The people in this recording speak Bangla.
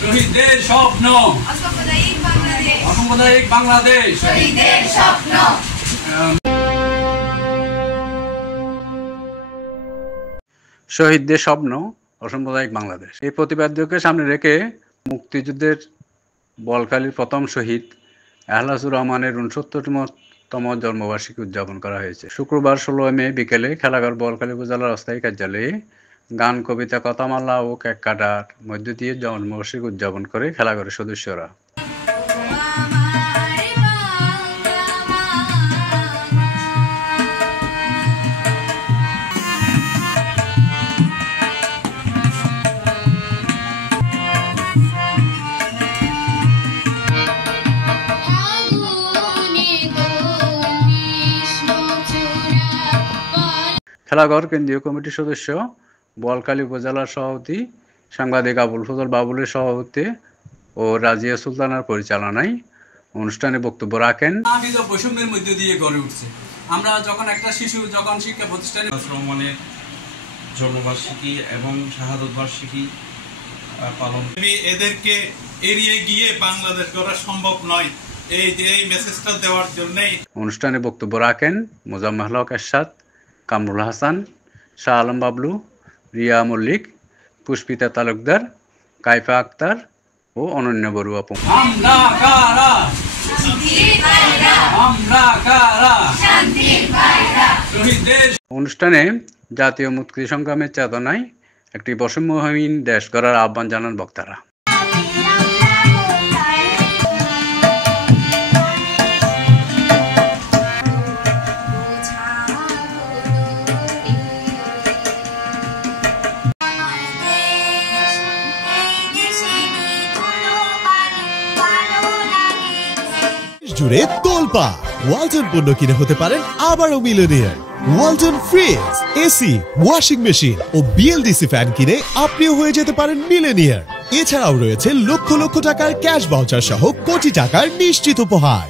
শহীদদের স্বপ্ন অসাম্প্রদায়িক বাংলাদেশ শহীদদের স্বপ্ন। শহীদদের স্বপ্ন অসাম্প্রদায়িক বাংলাদেশ এই প্রতিপাদ্যকে সামনে রেখে মুক্তিযুদ্ধের বলখালীর প্রথম শহীদ এহলাসুর রহমানের ৬৯তম জন্মবার্ষিকী উদযাপন করা হয়েছে। শুক্রবার ১৬ মে বিকেলে খেলাঘর বলখালী উপজেলার অস্থায়ী কার্যালয়ে গান, কবিতা, কথামালা ও কেক কাটার মধ্য দিয়ে জন্মবার্ষিকী উদযাপন করে খেলাঘরের সদস্যরা। খেলাঘর কেন্দ্রীয় কমিটির সদস্য, বলখালী উপজেলার সভাপতি সাংবাদিক আবুল ফজল বাবুলের সভাপতিত্বে ও রাজিয়া সুলতানার পরিচালনায় অনুষ্ঠানে বক্তব্য রাখেন। বৈষম্যের মধ্য দিয়ে গড়ে উঠছে। আমরা যখন একটা শিশু যখন শিক্ষা প্রতিষ্ঠানে রহমানের জন্মবার্ষিকী এবং শাহাদত বার্ষিকী পালন, এদেরকে এড়িয়ে গিয়ে বাংলাদেশ গড়া সম্ভব নয়, এই মেসেজটা দেওয়ার জন্যই অনুষ্ঠানে বক্তব্য রাখেন মোজাম্মেল হক এরশাদ, কামরুল হাসান, শাহ আলম বাবলু, রিয়া মল্লিক, পুষ্পিতা তালুকদার, কাইফা আক্তার ও অনন্য বড়ুয়া। অনুষ্ঠানে জাতীয় মুক্তি সংগ্রামের চেতনায় একটি বৈষম্যহীন দেশ গড়ার আহ্বান জানান বক্তারা। জুড়ে তোলপা ওয়ালটন পণ্য কিনে হতে পারেন আবারও millionaire. Walton fridge, AC, washing machine ও বিএলডিসি ফ্যান কিনে আপনিও হয়ে যেতে পারেন মিলিয়নিয়ার। এছাড়াও রয়েছে লক্ষ লক্ষ টাকার ক্যাশ ভাউচার সহ কোটি টাকার নিশ্চিত উপহার।